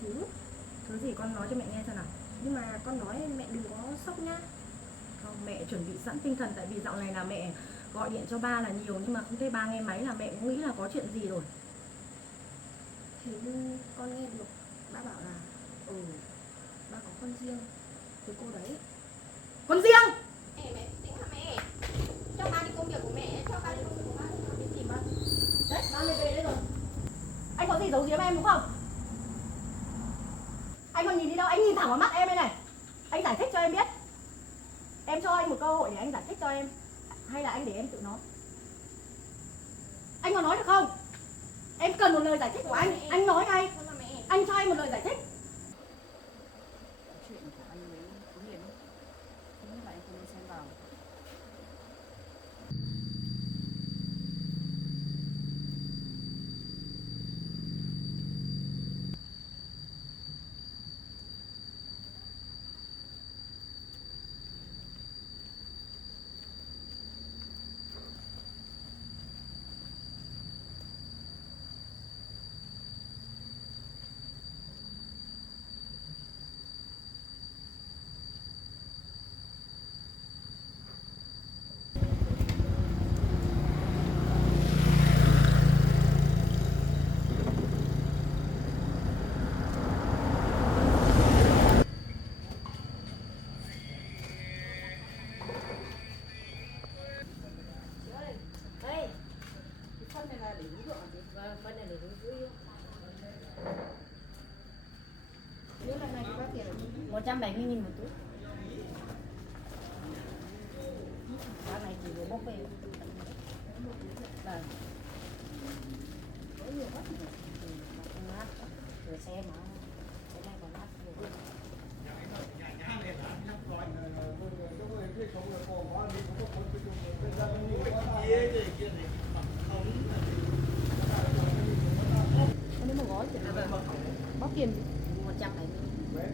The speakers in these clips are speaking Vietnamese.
Thứ gì con nói cho mẹ nghe xem nào. Nhưng mà con nói mẹ đừng có sốc nhá. Không, mẹ chuẩn bị sẵn tinh thần, tại vì dạo này là mẹ gọi điện cho ba là nhiều nhưng mà không thấy ba nghe máy là mẹ cũng nghĩ là có chuyện gì rồi. Hình như con nghe được ba bảo là ba có con riêng với cô đấy. Con riêng? Mẹ tính hả mẹ? Cho ba đi công việc của mẹ, cho ba đi công việc của ba, đi tìm ba. Đấy, ba mẹ về đây rồi. Anh có gì giấu giếm em đúng không? Anh còn nhìn đi đâu, anh nhìn thẳng vào mắt em đây này. Anh giải thích cho em biết. Em cho anh một cơ hội để anh giải thích cho em. Hay là anh để em tự nói? Anh có nói được không? Em cần một lời giải thích của anh nói ngay. Anh cho anh một lời giải thích. Chuyện của anh với Tú Hiền ấy, không biết là em không nên xen vào. Đây, Cái phân này là để đối tượng là gì? vâng, phân này để đối với Nếu lần này thì bao tiền là gì? 170.000 một túi. Giá này chỉ để bốc về. Vâng. Có nhiều quá nhỉ? Không lát, rửa xe mà. Cái này còn lát nhiều. Nếu một gói thì bóc tiền 170.000.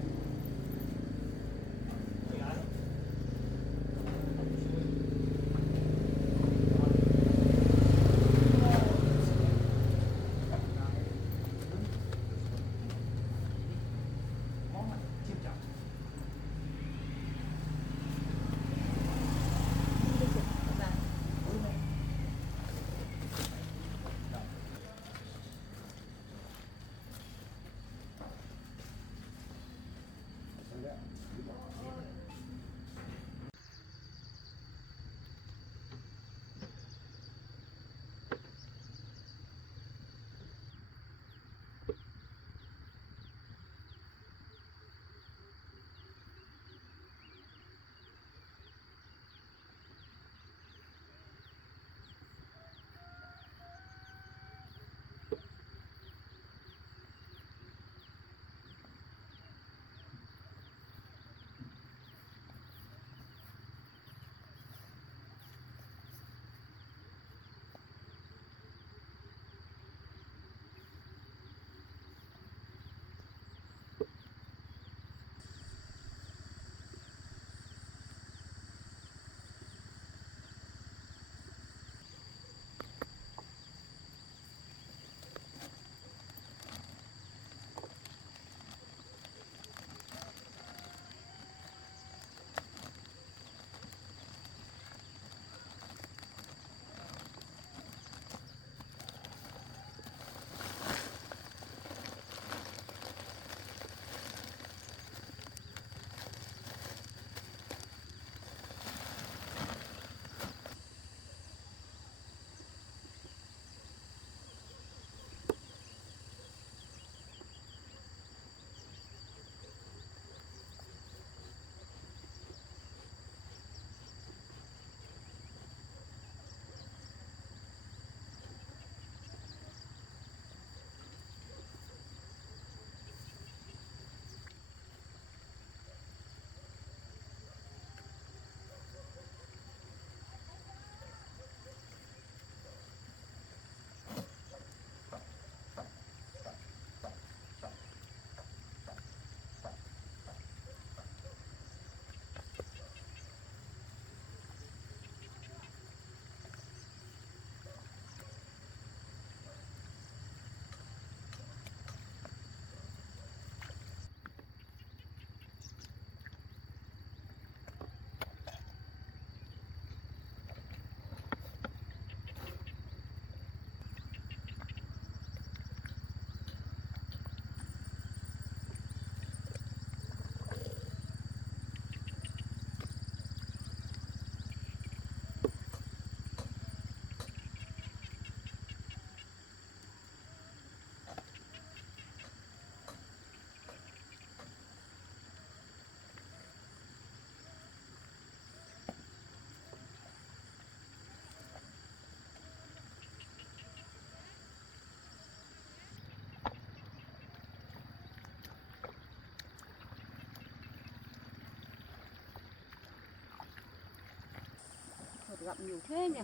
gặm nhiều thế nhỉ.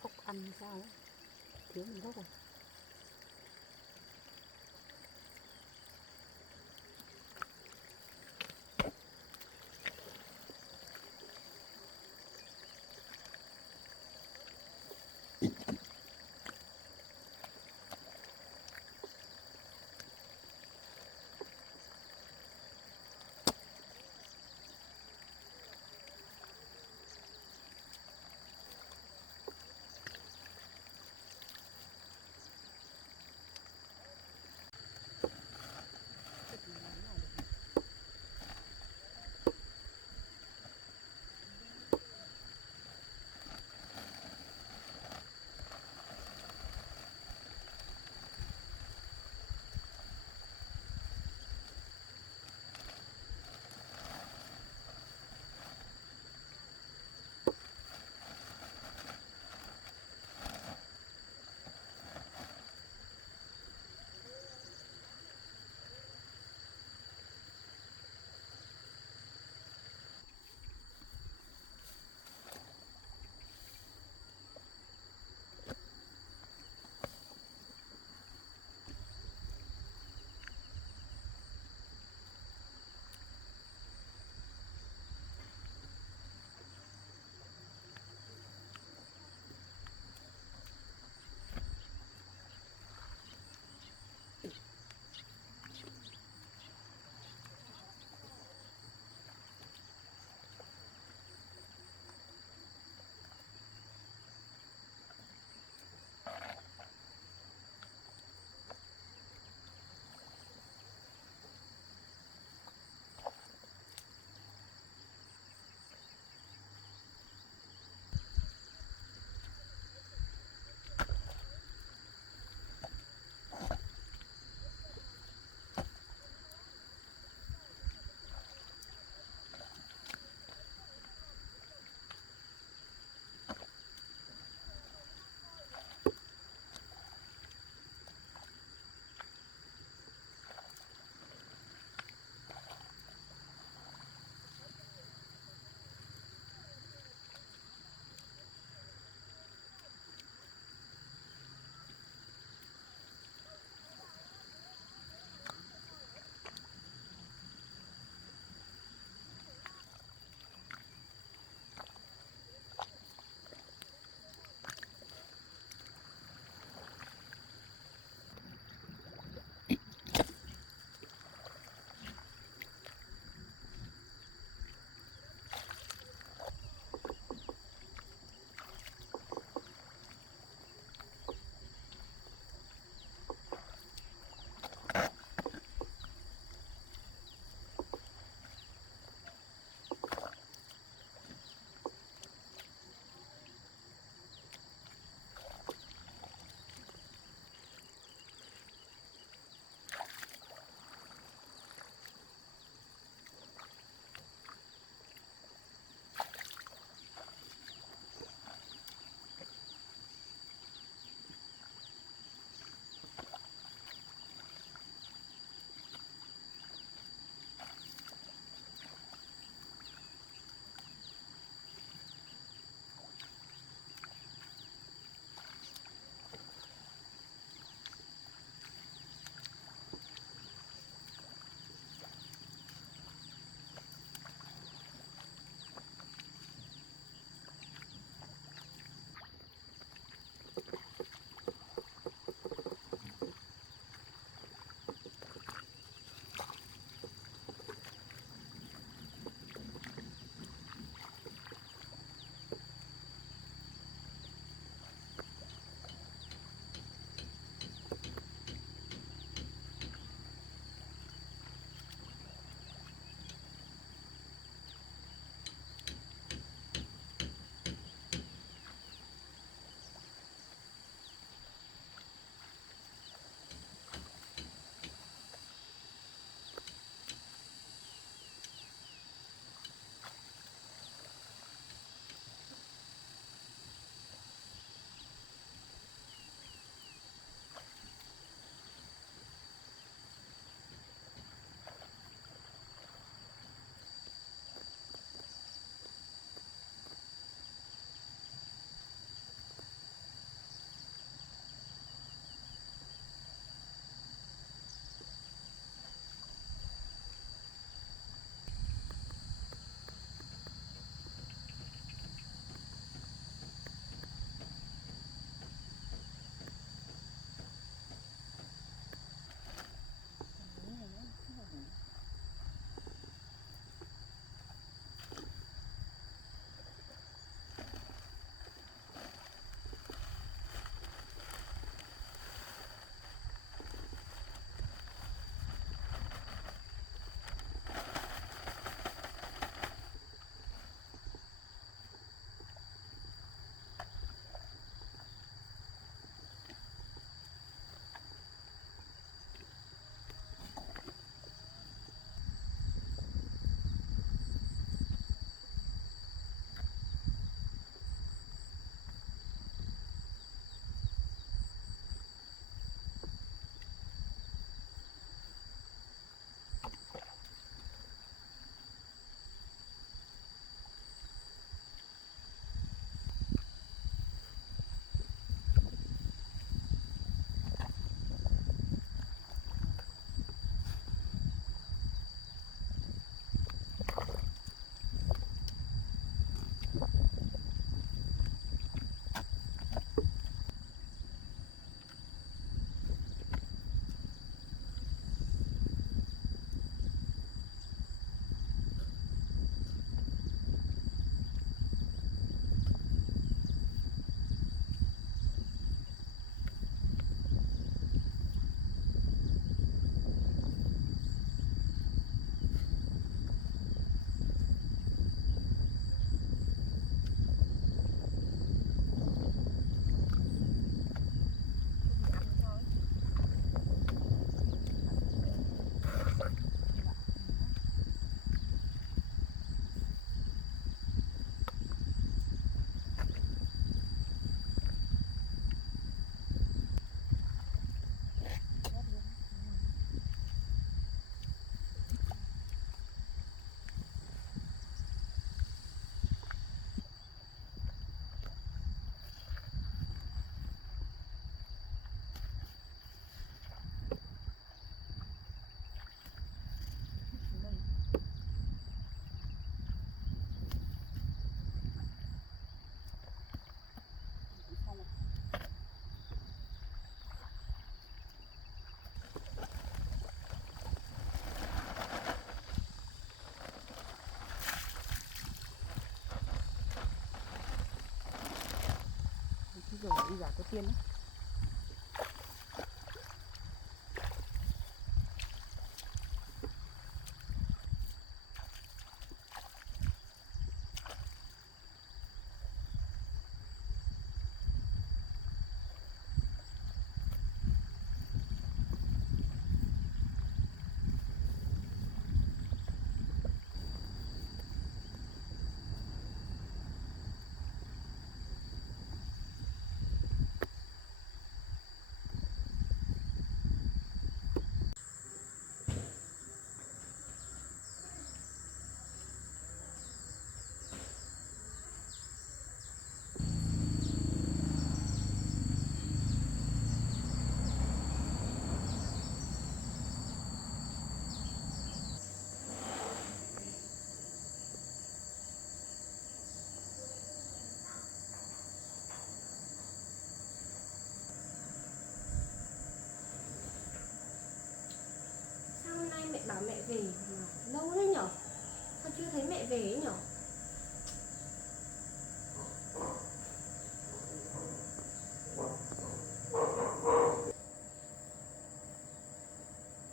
Phúc ăn sao ấy. Thiếu mình gốc rồi. tiền đấy. Sao hôm nay mẹ bảo mẹ về mà lâu thế nhở? Sao chưa thấy mẹ về ấy nhở?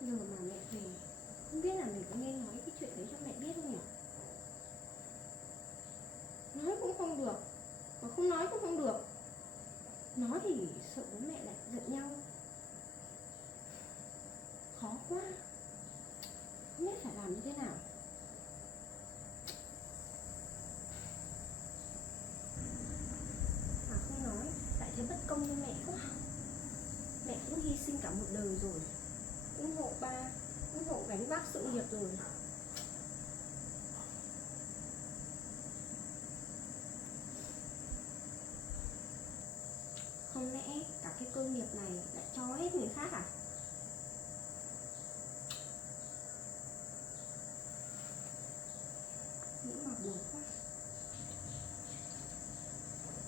Giờ mà mẹ về, không biết là mình có nên nói cái chuyện đấy cho mẹ biết không nhở? Nói cũng không được, mà không nói cũng không được. Nói thì sợ bố mẹ lại giận nhau. Khó quá, không biết phải làm như thế nào. Mà không nói lại thấy bất công cho mẹ quá. Mẹ cũng hy sinh cả một đời rồi, ủng hộ ba, ủng hộ gánh vác sự nghiệp rồi. Không lẽ cả cái cơ nghiệp này lại cho hết người khác à? Nghĩ mà buồn quá.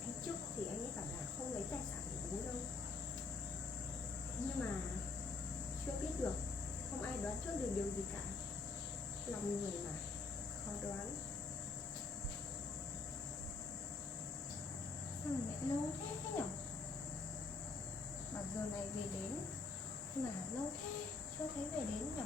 Anh Trúc thì anh ấy bảo là không lấy tài sản của bố đâu. Nhưng mà chưa biết được, không ai đoán trước được điều gì cả. Lòng người mà, khó đoán. Sao mà mẹ lâu thế nhở? Mà giờ này về đến, mà lâu thế, chưa thấy về đến nhở?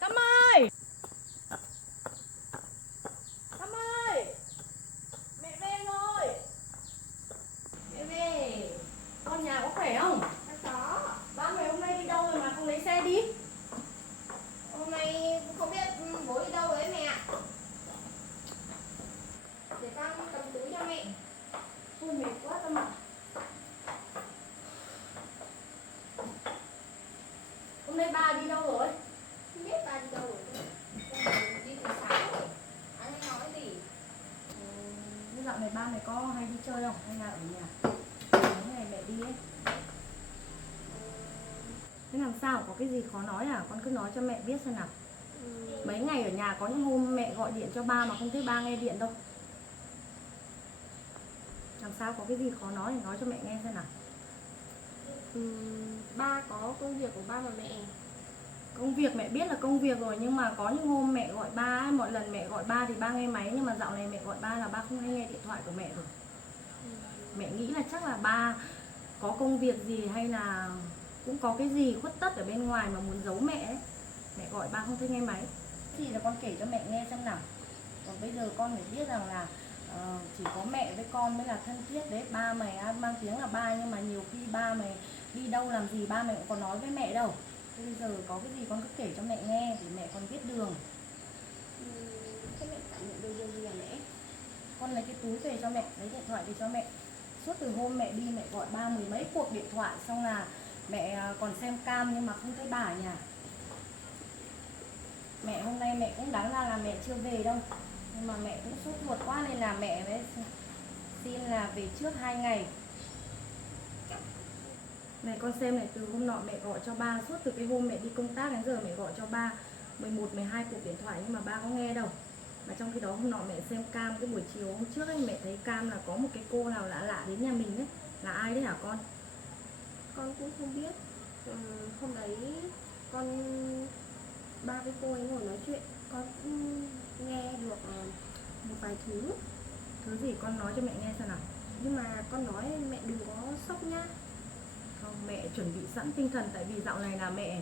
Tâm ơi! Tâm ơi! Mẹ về rồi! Mẹ về! Con nhà có khỏe không? Chắc có. Ba mẹ hôm nay đi đâu rồi mà không lấy xe đi? Hôm nay không biết bố đi đâu rồi ấy mẹ ạ. Để con cầm túi cho mẹ. Ôi mệt quá Tâm ạ. Hôm nay ba đi đâu rồi? Không biết ba đi đâu rồi. Đi từ sáng rồi. Anh ấy nói gì? Thế dạo này ba mẹ có hay đi chơi không? Hay là ở nhà? Mấy ngày mẹ đi ấy. Thế làm sao? Có cái gì khó nói à? Con cứ nói cho mẹ biết xem nào. Mấy ngày ở nhà có những hôm mẹ gọi điện cho ba mà không thấy ba nghe điện đâu. Làm sao có cái gì khó nói thì nói cho mẹ nghe xem nào. Ba có công việc của ba và mẹ. Công việc mẹ biết là công việc rồi, nhưng mà có những hôm mẹ gọi ba ấy, mọi lần mẹ gọi ba thì ba nghe máy, nhưng mà dạo này mẹ gọi ba là ba không hay nghe điện thoại của mẹ rồi. Mẹ nghĩ là chắc là ba có công việc gì hay là cũng có cái gì khuất tất ở bên ngoài mà muốn giấu mẹ ấy. Mẹ gọi ba không thấy nghe máy. Thì là con kể cho mẹ nghe xem nào. Còn bây giờ con phải biết rằng là chỉ có mẹ với con mới là thân thiết đấy. Ba mày mang tiếng là ba, nhưng mà nhiều khi ba mày đi đâu làm gì ba mày cũng có nói với mẹ đâu. Thế bây giờ có cái gì con cứ kể cho mẹ nghe để mẹ còn biết đường. Thế mẹ cảm nhận được điều gì à mẹ? Con lấy cái túi về cho mẹ, lấy điện thoại về cho mẹ. Suốt từ hôm mẹ đi mẹ gọi ba mười mấy cuộc điện thoại, xong là mẹ còn xem cam nhưng mà không thấy bà ở nhà. Mẹ hôm nay mẹ cũng đáng ra là mẹ chưa về đâu, nhưng mà mẹ cũng sốt ruột quá nên là mẹ mới xin là về trước 2 ngày. Này con xem này, từ hôm nọ mẹ gọi cho ba, suốt từ cái hôm mẹ đi công tác đến giờ mẹ gọi cho ba 11, 12 cuộc điện thoại nhưng mà ba có nghe đâu. Mà trong khi đó hôm nọ mẹ xem cam, cái buổi chiều hôm trước ấy, mẹ thấy cam là có một cái cô nào lạ lạ đến nhà mình ấy. Là ai đấy hả con? Con cũng không biết. Hôm đấy con ba với cô ấy ngồi nói chuyện, con cũng nghe được một vài thứ. Thứ gì con nói cho mẹ nghe xem nào. Nhưng mà con nói mẹ đừng có sốc nhá. Không, mẹ chuẩn bị sẵn tinh thần. Tại vì dạo này là mẹ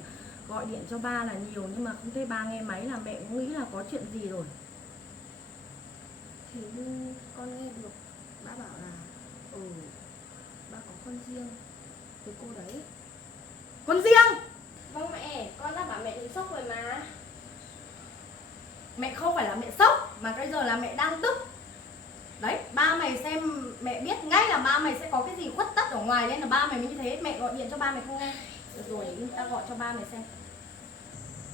gọi điện cho ba là nhiều, nhưng mà không thấy ba nghe máy là mẹ cũng nghĩ là có chuyện gì rồi. Thì như con nghe được ba bảo là ba có con riêng với cô đấy. Con riêng? Vâng mẹ, con đã bảo mẹ đừng sốc rồi mà. Mẹ không phải là mẹ sốc, mà bây giờ là mẹ đang tức. Đấy, ba mày xem, mẹ biết ngay là ba mày sẽ có cái gì khuất tất ở ngoài, nên là ba mày mới như thế. Mẹ gọi điện cho ba mày không nghe. Được rồi, để ta gọi cho ba mày xem.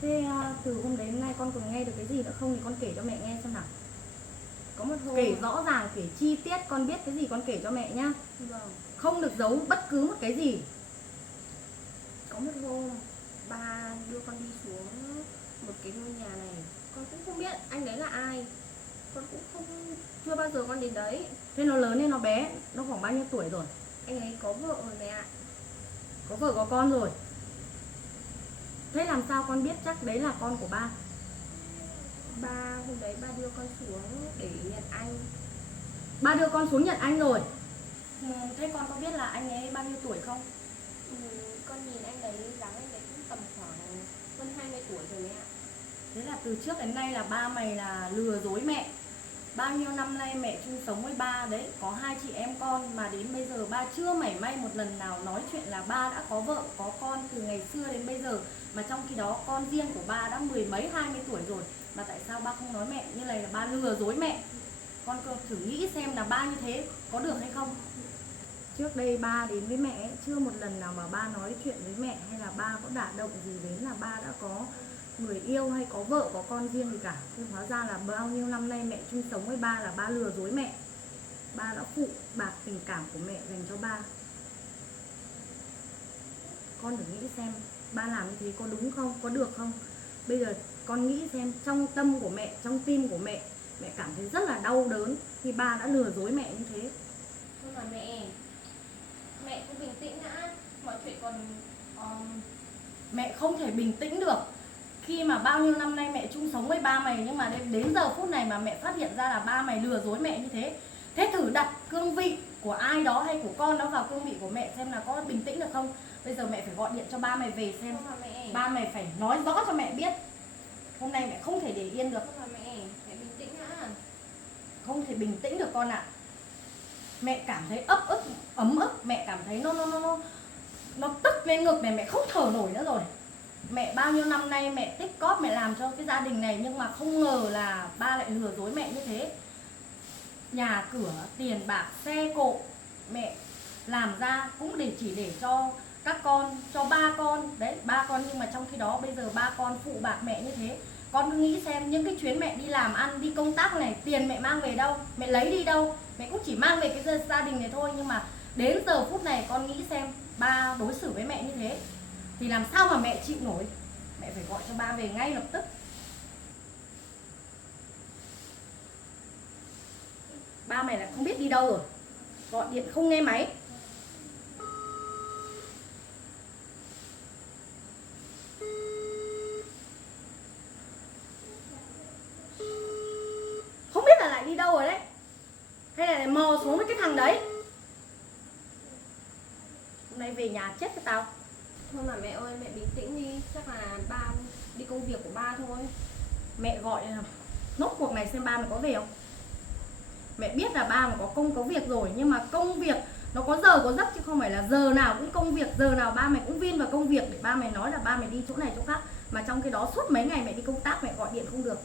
Thế từ hôm đấy đến nay con còn nghe được cái gì nữa không thì con kể cho mẹ nghe xem nào. Có một hôm Kể rõ ràng, kể chi tiết, con biết cái gì con kể cho mẹ nhá. Vâng. Không được giấu bất cứ một cái gì. Có một hôm ba đưa con đi xuống một cái ngôi nhà này. Con cũng không biết anh đấy là ai. Con cũng chưa bao giờ con đến đấy. Thế nó lớn hay nó bé? Nó khoảng bao nhiêu tuổi rồi? Anh ấy có vợ rồi mẹ ạ. Có vợ có con rồi. Thế làm sao con biết chắc đấy là con của ba? Ba hôm đấy ba đưa con xuống để nhận anh. Ba đưa con xuống nhận anh rồi. Thế con có biết là anh ấy bao nhiêu tuổi không? Con nhìn anh đấy, dáng anh đấy cũng tầm khoảng hơn 20 tuổi rồi mẹ ạ. Thế là từ trước đến nay là ba mày là lừa dối mẹ. Bao nhiêu năm nay mẹ chung sống với ba đấy, có 2 chị em con, mà đến bây giờ ba chưa mảy may một lần nào nói chuyện là ba đã có vợ, có con từ ngày xưa đến bây giờ. Mà trong khi đó con riêng của ba đã 10 mấy 20 tuổi rồi. Mà tại sao ba không nói mẹ? Như này là ba lừa dối mẹ. Con thử nghĩ xem là ba như thế có được hay không? Trước đây ba đến với mẹ ấy, chưa một lần nào mà ba nói chuyện với mẹ hay là ba có đả động gì đến là ba đã có người yêu hay có vợ có con riêng gì cả. Nhưng hóa ra là bao nhiêu năm nay mẹ chung sống với ba là ba lừa dối mẹ. Ba đã phụ bạc tình cảm của mẹ dành cho ba. Con thử nghĩ xem ba làm như thế có đúng không, có được không? Bây giờ con nghĩ xem, trong tâm của mẹ, trong tim của mẹ, mẹ cảm thấy rất là đau đớn khi ba đã lừa dối mẹ như thế. Nhưng mà mẹ cứ bình tĩnh đã. Mọi chuyện còn Mẹ không thể bình tĩnh được khi mà bao nhiêu năm nay mẹ chung sống với ba mày, nhưng mà đến giờ phút này mà mẹ phát hiện ra là ba mày lừa dối mẹ như thế. Thế thử đặt cương vị của ai đó hay của con đó vào cương vị của mẹ xem là có bình tĩnh được không. Bây giờ mẹ phải gọi điện cho ba mày về xem. Ba mày phải nói rõ cho mẹ biết. Hôm nay mẹ không thể để yên được. Mẹ bình tĩnh đã. Không thể bình tĩnh được con ạ. Mẹ cảm thấy ấp ức, ấm ức. Mẹ cảm thấy nó tức lên ngực này, mẹ không thở nổi nữa rồi. Mẹ bao nhiêu năm nay mẹ tích cóp, mẹ làm cho cái gia đình này, nhưng mà không ngờ là ba lại lừa dối mẹ như thế. Nhà cửa, tiền bạc, xe cộ mẹ làm ra cũng chỉ để cho các con, cho ba con. Đấy, ba con, nhưng mà trong khi đó bây giờ ba con phụ bạc mẹ như thế. Con cứ nghĩ xem, những cái chuyến mẹ đi làm ăn, đi công tác này, tiền mẹ mang về đâu, mẹ lấy đi đâu. Mẹ cũng chỉ mang về cái gia đình này thôi. Nhưng mà đến giờ phút này con nghĩ xem, ba đối xử với mẹ như thế thì làm sao mà mẹ chịu nổi. Mẹ phải gọi cho ba về ngay lập tức. Ba mày lại không biết đi đâu rồi, gọi điện không nghe máy. Không biết là lại đi đâu rồi đấy, hay là lại mò xuống với cái thằng đấy. Hôm nay về nhà chết với tao. Thôi mà mẹ ơi, mẹ bình tĩnh đi. Chắc là ba đi công việc của ba thôi. Mẹ gọi nốt cuộc này xem ba mày có về không. Mẹ biết là ba mà có việc rồi, nhưng mà công việc nó có giờ có giấc chứ không phải là giờ nào cũng công việc, giờ nào ba mày cũng vin vào công việc để ba mày nói là ba mày đi chỗ này chỗ khác. Mà trong cái đó suốt mấy ngày mẹ đi công tác mẹ gọi điện không được.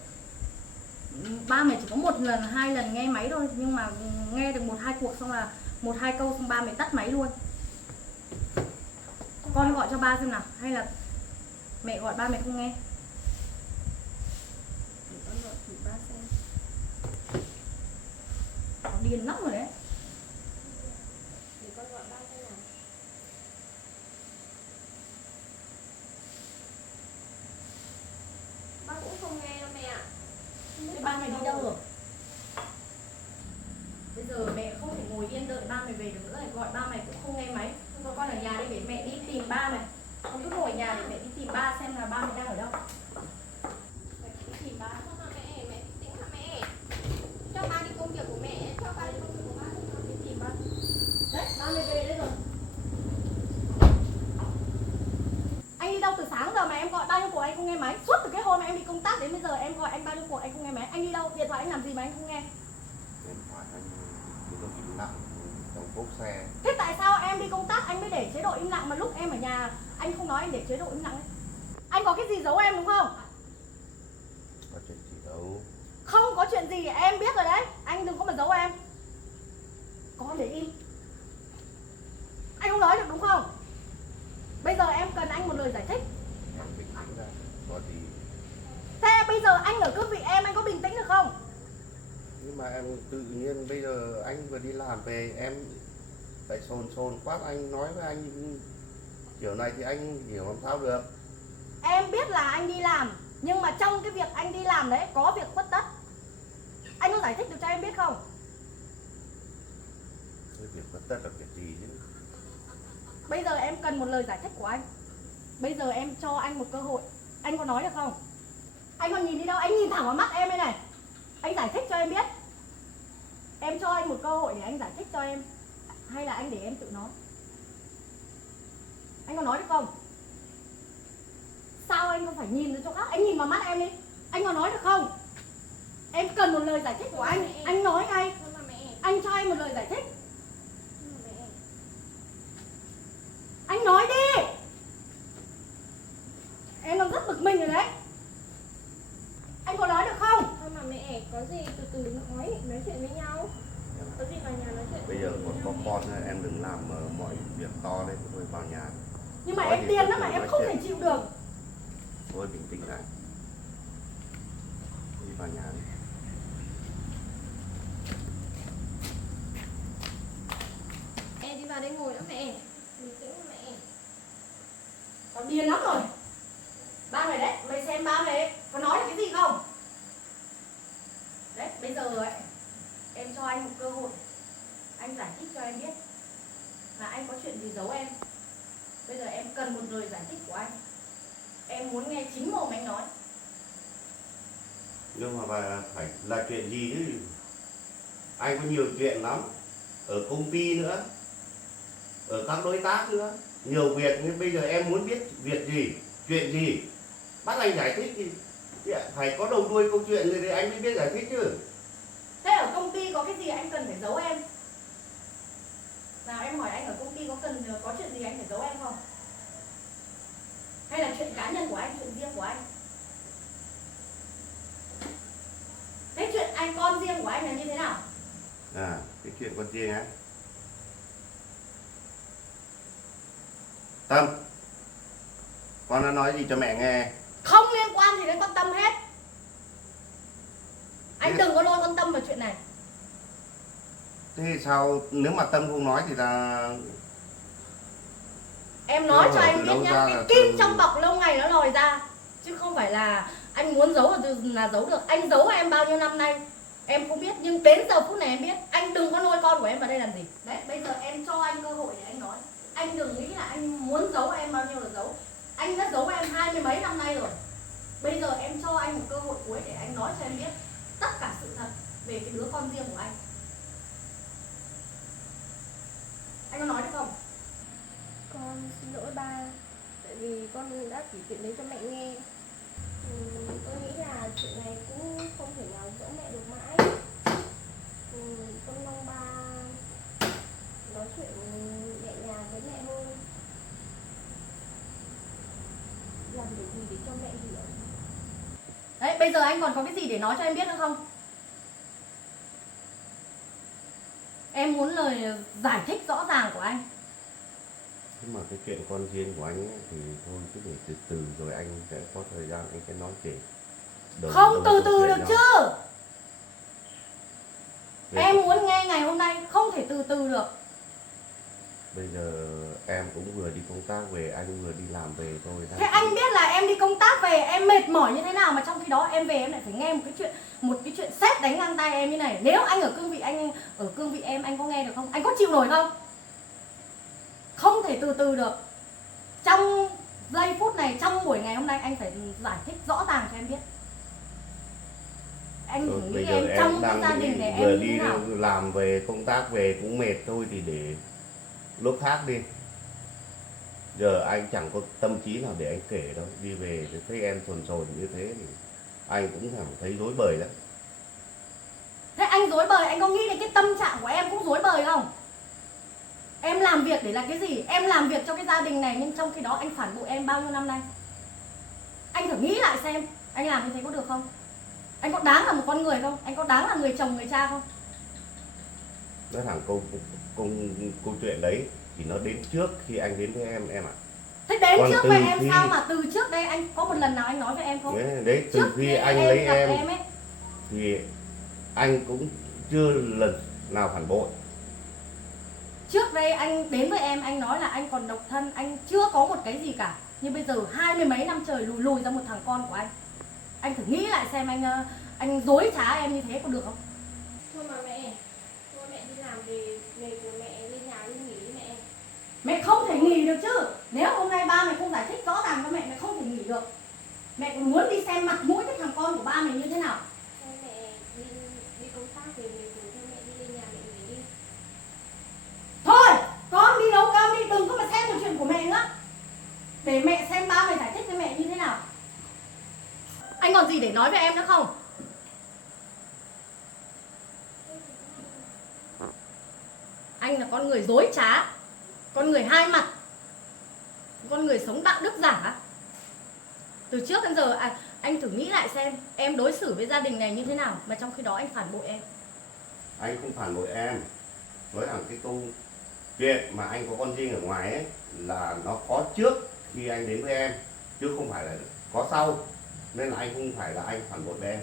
Ba mày chỉ có 1 lần 2 lần nghe máy thôi, nhưng mà nghe được 1-2 cuộc xong là 1-2 câu xong ba mày tắt máy luôn. Con gọi cho ba xem nào, hay là mẹ gọi ba mày không nghe. Để con gọi thử ba xem. Nó điên lắm rồi đấy. Để con gọi ba xem nào. Ba cũng không nghe đâu mẹ ạ. Thế ba mày đi đâu rồi? Bây giờ mẹ không thể ngồi yên đợi ba mày về được nữa, gọi ba mày cũng không nghe máy. Thôi con ở nhà đi để mẹ đi tìm ba mày. Con cứ ngồi ở nhà để mẹ đi tìm ba xem là ba mẹ đang ở đâu. Mẹ đi tìm ba. Không mà mẹ tính hả mẹ? Cho ba đi công việc của mẹ, cho ba đi công việc của ba. Đi tìm ba. Đấy, ba mẹ về đây rồi. Anh đi đâu từ sáng giờ mà em gọi bao nhiêu cuộc anh không nghe máy? Suốt từ cái hôm mà em đi công tác đến bây giờ em gọi anh bao nhiêu cuộc anh không nghe máy? Anh đi đâu? Điện thoại anh làm gì mà anh không nghe? Điện thoại anh lúc im lặng trong cốp xe. Thế tại sao em đi công tác anh mới để chế độ im lặng mà lúc em ở nhà anh không nói anh để chế độ im lặng ấy? Anh có cái gì giấu em đúng không? Có chuyện gì đâu. Không có chuyện gì em biết rồi đấy. Anh đừng có mà giấu em. Có để im. Anh không nói được đúng không? Bây giờ em cần anh một lời giải thích. Em bình tĩnh ra. Có gì. Thế bây giờ anh ở cương vị em anh có bình tĩnh được không? Nhưng mà em tự nhiên bây giờ anh vừa đi làm về em lại sồn quá, anh nói với anh kiểu này thì anh hiểu làm sao được. Em biết là anh đi làm, nhưng mà trong cái việc anh đi làm đấy có việc khuất tất. Anh có giải thích được cho em biết không? Cái việc bất tất là việc gì chứ? Bây giờ em cần một lời giải thích của anh. Bây giờ em cho anh một cơ hội. Anh có nói được không? Anh còn nhìn đi đâu? Anh nhìn thẳng vào mắt em đây này. Anh giải thích cho em biết. Em cho anh một cơ hội để anh giải thích cho em, hay là anh để em tự nói? Anh có nói được không? Sao anh không phải nhìn đến chỗ khác? Anh nhìn vào mắt em đi. Anh có nói được không? Em cần một lời giải thích của anh nói ngay. Không mà mẹ. Anh cho em một lời giải thích. Không mà mẹ. Anh nói đi. Em đang rất bực mình rồi đấy. Anh có nói được không? Không mà mẹ, có gì từ từ nói chuyện với nhau. Có gì vào nhà nói chuyện. Bây giờ còn có con nữa, em đừng làm mọi việc to lên thôi, vào nhà. Nhưng mà Nói em thì điên từ lắm mà từ em nói không chuyện. thể chịu được. Thôi bình tĩnh lại. Đi vào nhà đi. Mẹ đi vào đây ngồi nữa mẹ. Bình tĩnh mẹ. Con điên lắm rồi. Ba mày đấy, mày xem ba mày có nói được cái gì không? Đấy, bây giờ ấy, em cho anh một cơ hội. Anh giải thích cho em biết là anh có chuyện gì giấu em. Bây giờ em cần một lời giải thích của anh. Em muốn nghe chính mồm anh nói. Nhưng mà bà phải là chuyện gì chứ? Anh có nhiều chuyện lắm. Ở công ty nữa, ở các đối tác nữa, nhiều việc. Nhưng bây giờ em muốn biết việc gì, chuyện gì, bắt anh giải thích thì phải có đầu đuôi câu chuyện rồi thì anh mới biết giải thích chứ. Thế ở công ty có cái gì anh cần phải giấu em? Nào em hỏi anh ở công ty có chuyện gì anh phải giấu em không? Hay là chuyện cá nhân của anh, chuyện riêng của anh? Thế chuyện anh con riêng của anh là như thế nào? À, cái chuyện con riêng á. Tâm, con đã nói gì cho mẹ nghe? Không liên quan gì đến con Tâm hết. Anh đừng có lôi con Tâm vào chuyện này. Thế thì sao, nếu mà Tâm không nói thì là... Em nói Đâu cho rồi, anh từ biết đâu nhá, ra cái là kim từ- trong bọc lâu ngày nó lòi ra. Chứ không phải là anh muốn giấu là giấu được. Anh giấu em bao nhiêu năm nay em không biết, nhưng đến giờ phút này em biết. Anh đừng có lôi con của em vào đây làm gì. Đấy, bây giờ em cho anh cơ hội để anh nói. Anh đừng nghĩ là anh muốn giấu em bao nhiêu là giấu. Anh đã giấu em 20 mấy năm nay rồi. Bây giờ em cho anh một cơ hội cuối để anh nói cho em biết tất cả sự thật về cái đứa con riêng của anh. Anh có nói được không? Con xin lỗi ba. Tại vì con đã kể chuyện đấy cho mẹ nghe. Tôi nghĩ là chuyện này cũng không thể nào giấu mẹ được mãi. Con mong ba nói chuyện nhẹ nhàng với mẹ hơn. Làm được gì để cho mẹ hiểu. Đấy, bây giờ anh còn có cái gì để nói cho em biết nữa không? Em muốn lời giải thích rõ ràng của anh. Nhưng mà cái chuyện con riêng của anh ấy, thì thôi cứ để từ từ rồi anh sẽ có thời gian anh sẽ nói kể. Không từ từ được chứ. Về- Em muốn nghe ngày hôm nay, không thể từ từ được. Bây giờ em cũng vừa đi công tác về, anh vừa đi làm về thôi. Thế anh biết là em đi công tác về em mệt mỏi như thế nào mà trong khi đó em về em lại phải nghe một cái chuyện sét đánh ngang tay em như này. Nếu anh ở cương vị em anh có nghe được không? Anh có chịu nổi không? Không thể từ từ được. Trong giây phút này trong buổi ngày hôm nay anh phải giải thích rõ ràng cho em biết. Anh thử nghĩ Bây giờ em trong em cái đang gia đình này vừa em như đi thế nào? làm về công tác về cũng mệt thôi thì để lúc khác đi. Giờ anh chẳng có tâm trí nào để anh kể đâu. Đi về thì thấy em sồn sồn như thế thì anh cũng cảm thấy rối bời lắm. Thế anh dối bời, anh có nghĩ đến cái tâm trạng của em cũng dối bời không? Em làm việc để là cái gì? Em làm việc cho cái gia đình này nhưng trong khi đó anh phản bội em bao nhiêu năm nay. Anh thử nghĩ lại xem, anh làm như thế có được không? Anh có đáng là một con người không? Anh có đáng là người chồng người cha không? Nói thẳng câu chuyện đấy thì nó đến trước khi anh đến với em ạ. Thế đến Còn trước từ với em khi- sao mà từ trước đây anh có một lần nào anh nói với em không? Đấy từ Trước khi anh lấy gặp em ấy, thì anh cũng chưa lần nào phản bội. trước đây anh đến với em anh nói là anh còn độc thân, anh chưa có một cái gì cả. Nhưng bây giờ 20 mấy năm trời lùi ra một thằng con của anh. Anh thử nghĩ lại xem anh dối trá em như thế có được không? Thôi mà mẹ, thôi mẹ đi làm về của mẹ lên nhà đi nghỉ đi mẹ. Mẹ không thể nghỉ được chứ. Nếu hôm nay ba mày không giải thích rõ ràng cho mẹ, mẹ không thể nghỉ được. Mẹ còn muốn đi xem mặt mũi cái thằng con của ba mày như thế nào. Thôi mẹ đi công tác về rồi thôi mẹ đi lên nhà mẹ nghỉ đi. Thôi, con đi nấu cơm đi, đừng có mà xem một chuyện của mẹ nữa. Để mẹ xem ba mày giải thích với mẹ như thế nào. Anh còn gì để nói với em nữa không? Anh là con người dối trá, con người hai mặt, con người sống đạo đức giả. Từ trước đến giờ anh thử nghĩ lại xem em đối xử với gia đình này như thế nào mà trong khi đó anh phản bội em. Anh không phản bội em. Nói thẳng cái câu chuyện mà anh có con riêng ở ngoài ấy là nó có trước khi anh đến với em chứ không phải là có sau, nên là anh không phải là anh phản bội với em.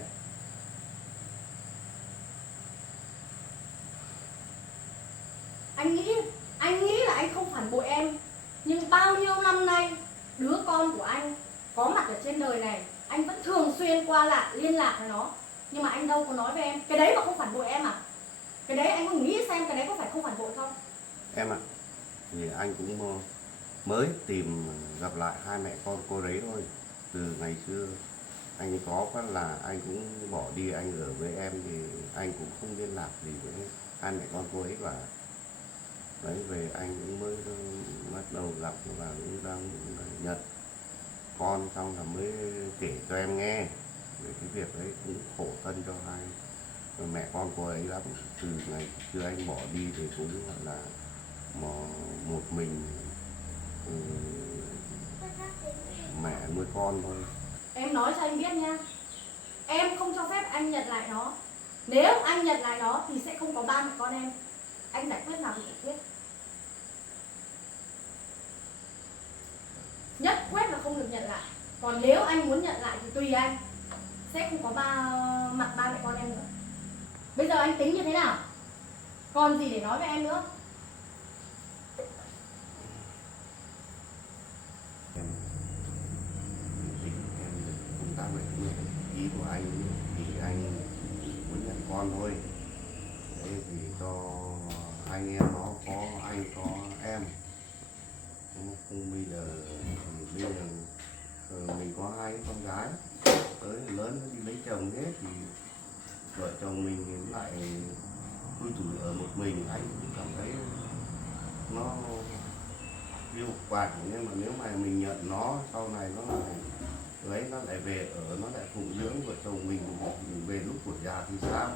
Anh nghĩ là anh không phản bội em, nhưng bao nhiêu năm nay đứa con của anh có mặt ở trên đời này anh vẫn thường xuyên qua lại liên lạc với nó, nhưng mà anh đâu có nói với em. Cái đấy mà không phản bội em à? Cái đấy anh có nghĩ xem cái đấy có phải không phản bội không? Em ạ, thì anh cũng mới tìm gặp lại hai mẹ con cô đấy thôi. Từ ngày xưa anh có phát là anh cũng bỏ đi, anh ở với em thì anh cũng không liên lạc gì với hai mẹ con cô ấy cả. Đấy, về anh cũng mới bắt đầu gặp và cũng đang nhận con xong là mới kể cho em nghe về cái việc đấy, cũng khổ thân cho hai mẹ con cô ấy lắm. Từ ngày xưa anh bỏ đi thì cũng gọi là một mình mẹ nuôi con thôi. Em nói cho anh biết nha, em không cho phép anh nhận lại nó. Nếu anh nhận lại nó thì sẽ không có ba mẹ con em. Anh giải quyết nào thì giải quyết. Nhất quyết là không được nhận lại. Còn nếu anh muốn nhận lại thì tùy anh, sẽ không có mặt ba mẹ con em nữa. Bây giờ anh tính như thế nào? Còn gì để nói với em nữa? Công tác vậy, ý của anh thì anh muốn nhận con thôi. Đấy thì cho anh em nó có anh có em. Không bây giờ mình có hai con gái, tới lớn nó đi lấy chồng hết thì vợ chồng mình lại cư xử ở một mình, anh cũng cảm thấy nó yêu quạt. Nhưng mà nếu mà mình nhận nó sau này nó lại lấy, nó lại về ở, nó lại phụng dưỡng vợ chồng mình về lúc tuổi già thì sao?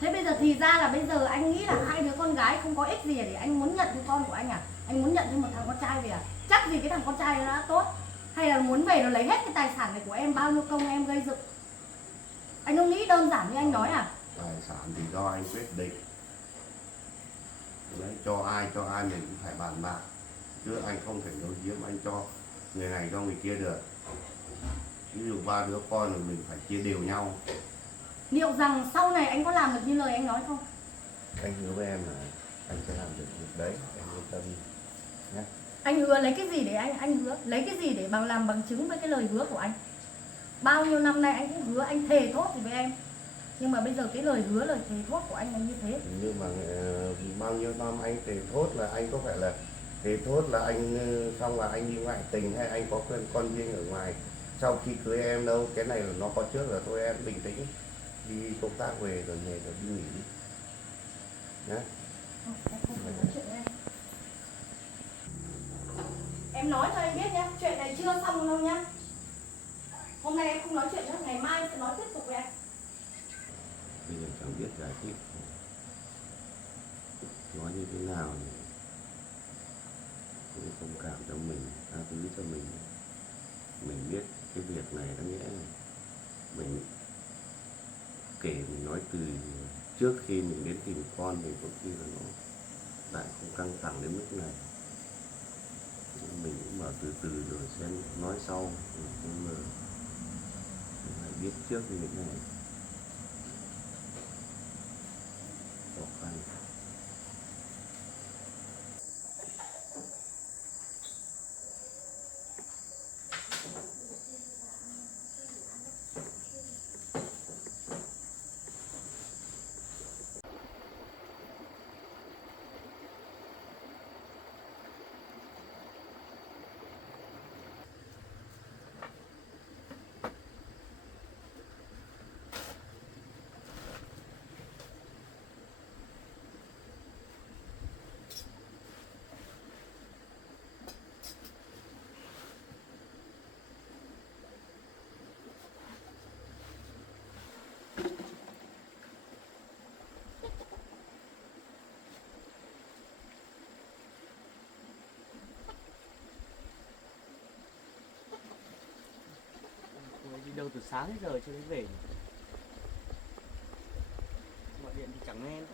Thế bây giờ thì ra là bây giờ anh nghĩ là hai đứa con gái không có ích gì để anh muốn nhận đứa con của anh à? Anh muốn nhận thêm một thằng con trai về à? Chắc gì cái thằng con trai nó đã tốt. Hay là muốn về nó lấy hết cái tài sản này của em, bao nhiêu công em gây dựng. Anh không nghĩ đơn giản như anh nói à? Tài sản thì do anh quyết định. Đấy, cho ai mình cũng phải bàn bạc. Chứ anh không thể giấu giếm, anh cho người này cho người kia được. Ví dụ 3 đứa con thì mình phải chia đều nhau. Liệu rằng sau này anh có làm được như lời anh nói không? Anh hứa với em là anh sẽ làm được việc đấy, em yên tâm nhé. Anh hứa lấy cái gì để anh hứa? Lấy cái gì để làm bằng chứng với cái lời hứa của anh? Bao nhiêu năm nay anh cũng hứa, anh thề thốt gì với em. Nhưng mà bây giờ cái lời hứa, lời thề thốt của anh là như thế. Nhưng mà bao nhiêu năm anh thề thốt là anh có phải là Thế thốt là anh xong là anh đi ngoại tình hay anh có con riêng ở ngoài sau khi cưới em đâu, cái này là nó có trước rồi, thôi em bình tĩnh đi công tác về rồi về rồi đi nghỉ đi nhé. Em không phải nói chuyện với anh. Em nói cho anh biết nhá, chuyện này chưa xong đâu nhá. Hôm nay em không nói chuyện nữa, ngày mai em sẽ nói tiếp tục với anh. Bây giờ chẳng biết giải thích nói như thế nào thì cũng thông cảm cho mình, tha thứ cho mình. Mình biết cái việc này có nghĩa là mình kể, mình nói từ trước khi mình đến tìm con thì có khi là nó lại không căng thẳng đến mức này. Mình cũng mở từ từ rồi xem nói sau, nhưng mà mình phải biết trước như thế này khó khăn. Cô ấy đi đâu từ sáng đến giờ cho đến về nhỉ? Gọi điện thì chẳng nghe nữa.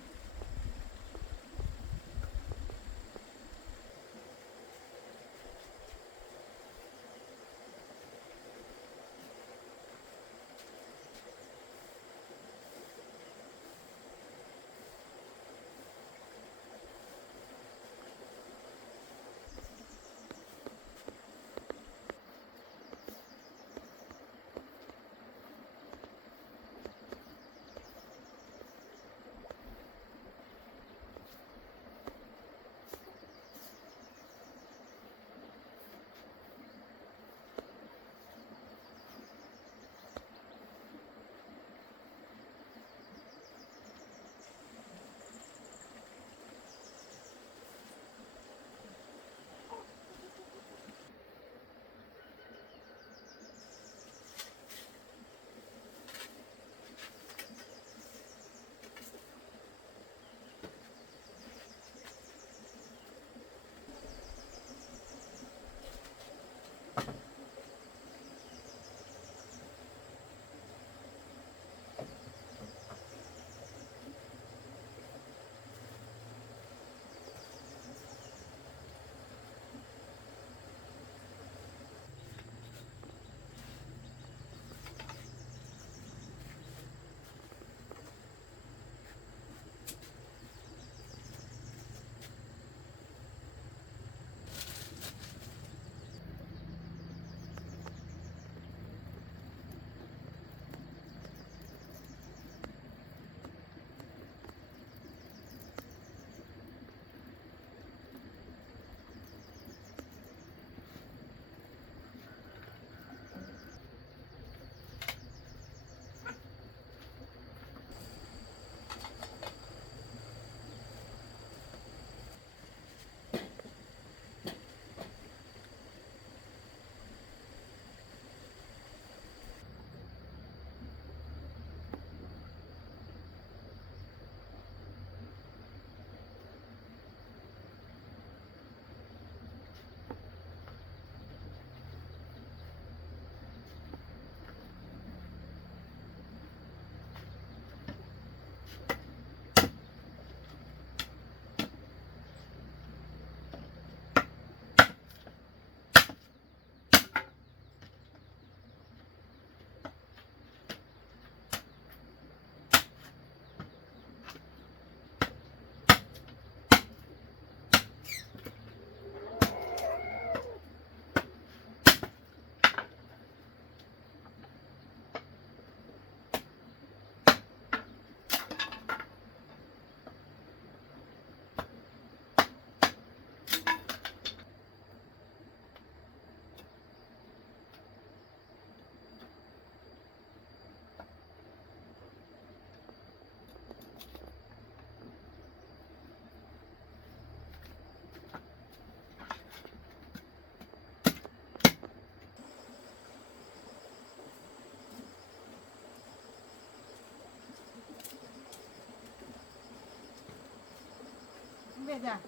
về rồi à?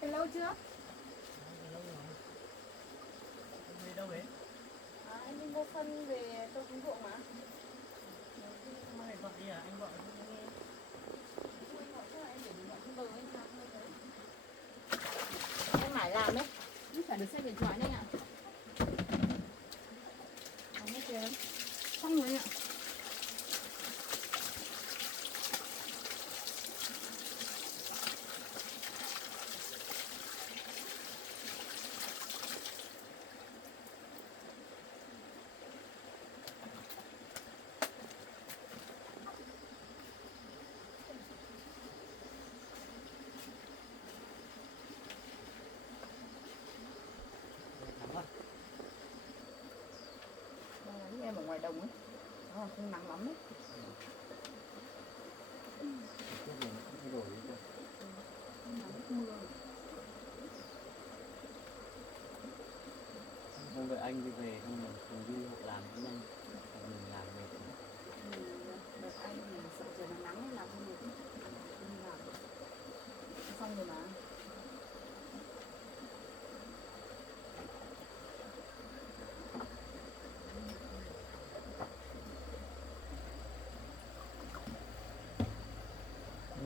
Từ lâu chưa? Về đâu đấy? Anh đi mua phân về tôi cũng ruộng mà. Mang điện thoại đi à? Anh gọi cho em nghe. Anh gọi chắc là em để điện thoại trên bờ anh làm không thấy. Em mải làm đấy. Nhưng phải được xem điện thoại nhanh ạ. Không biết chưa? Xong rồi anh ạ. Nắng quá. Em ở ngoài đồng ấy. Nó là không nắng lắm ấy. Trước này nó cũng thay đổi đấy cơ. Nắng mưa. Không đợi anh đi về không mình cùng đi hoặc làm cũng nhanh. Hoặc mình làm về cũng Đợt anh thì sợ trời nó nắng nên làm không được. Không làm. Xong rồi mà.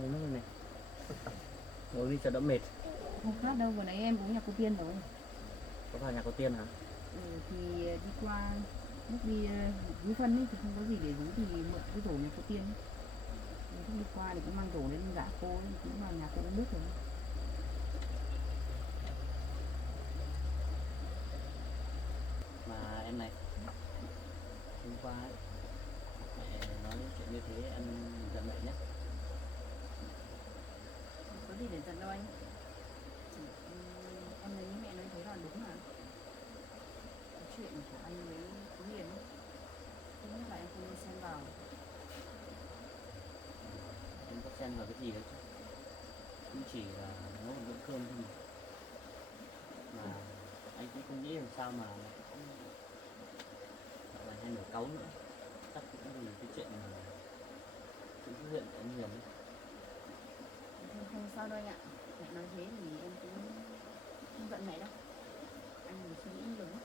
ngồi mất rồi này. Ngồi đi cho đỡ mệt. Không khác đâu, vừa nãy em uống nhà cô Tiên rồi. Có vào nhà có tiên hả? Thì đi qua lúc đi rú phân ấy thì không có gì để rú thì mượn cái rổ nhà cô Tiên. Lúc đi qua thì cũng mang rổ đến giả cô ấy, cũng vào nhà cô uống nước rồi. Mà em này, hôm qua ấy, mẹ nói chuyện như thế em giận mẹ nhé. Không có gì để giận đâu anh. Chỉ, em thấy mẹ nói thế là đúng mà. Cái chuyện của anh với cô Hiền ấy, thứ nhất là em không nên xen vào. Em có xen vào cái gì đấy chứ? Cũng chỉ là nấu một bữa cơm thôi mà anh cũng không nghĩ làm sao mà lại cũng gọi là hay nổi cáu nữa. Chắc cũng vì cái chuyện mà sự xuất hiện của anh Hiền ấy. Không sao đâu anh ạ. Mẹ nói thế thì em cũng không giận mẹ đâu. Anh đừng suy nghĩ nhiều lắm.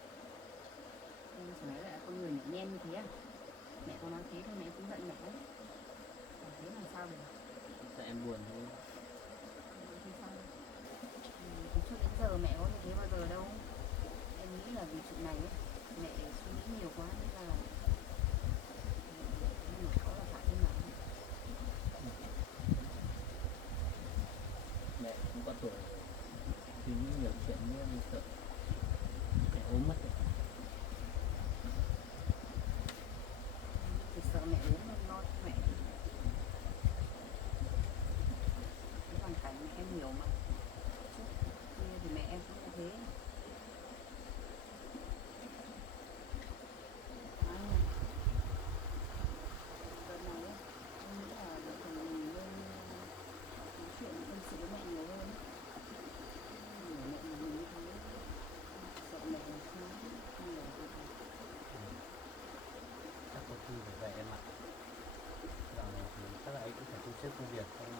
Em chỉ nói là con người nhỏ nhen như thế à. Mẹ có nói thế thôi mẹ cũng giận mẹ đấy. Còn thế làm sao được. Sợ em buồn thôi. Không sao. Từ trước đến giờ mẹ có như thế bao giờ đâu. Em nghĩ là vì chuyện này ấy, mẹ suy nghĩ nhiều quá nên là nhưng mà có là phải thế nào. Mẹ cũng có tuổi suy nghĩ nhiều chuyện nữa em sợ mẹ ốm mất ấy. Thì sợ mẹ ốm nên lo cho mẹ. Cái hoàn cảnh mẹ em nhiều mà. Trước kia thì mẹ em cũng như thế. Đợt này ấy, em nghĩ là vợ chồng mình nên nói chuyện tâm sự với mẹ nhiều hơn. Hiểu mẹ mình như thế, sợ mẹ làm sao nhiều việc. Chắc có khi phải vậy em ạ. Giờ này thì chắc là anh cũng phải thu xếp công việc xong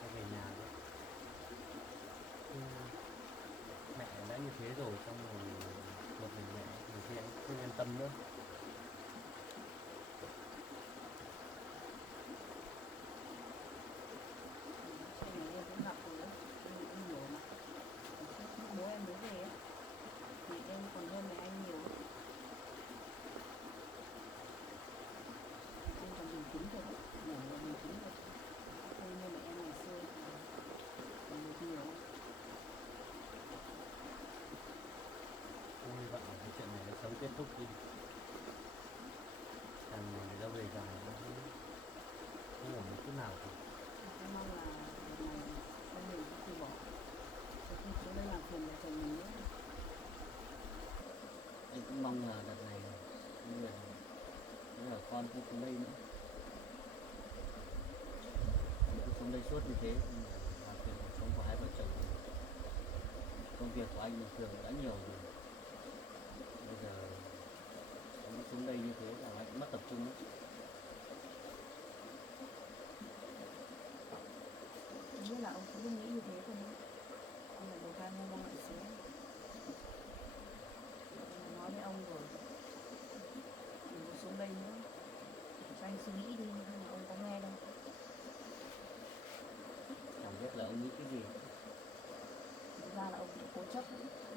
hay về nhà thôi. Ừ, mẹ đã như thế rồi xong rồi một mình mẹ thì khi anh không yên tâm nữa. Trên này em cũng gặp rồi đấy, em cũng hiểu mà. Hồi trước lúc bố em mới về ấy, mẹ em còn hơn mẹ anh nhiều. Anh còn bình tĩnh rồi đấy, ngủ là bình tĩnh rồi. Không như mẹ em ngày xưa còn được nhiều. Tôi hy vọng là cái chuyện này nó sớm kết thúc đi. Càng ngày lâu về dài nó không ổn một chút nào cả. Em mong là đợt này con mình sẽ từ bỏ. Sẽ không xuống đây làm phiền vợ chồng mình nữa. Anh cũng mong là đợt này người với con không xuống đây nữa. Anh cứ xuống đây suốt như thế thì hoàn thiện cuộc sống của hai vợ chồng. Công việc của anh bình thường đã nhiều rồi. Bây giờ anh cứ xuống đây như thế là anh cũng mất tập trung mất. Không biết là ông có nghĩ như thế không? anh suy nghĩ đi, hay là ông có nghe đâu. Chẳng biết là ông nghĩ cái gì. Thực ra là ông cũng cố chấp lắm.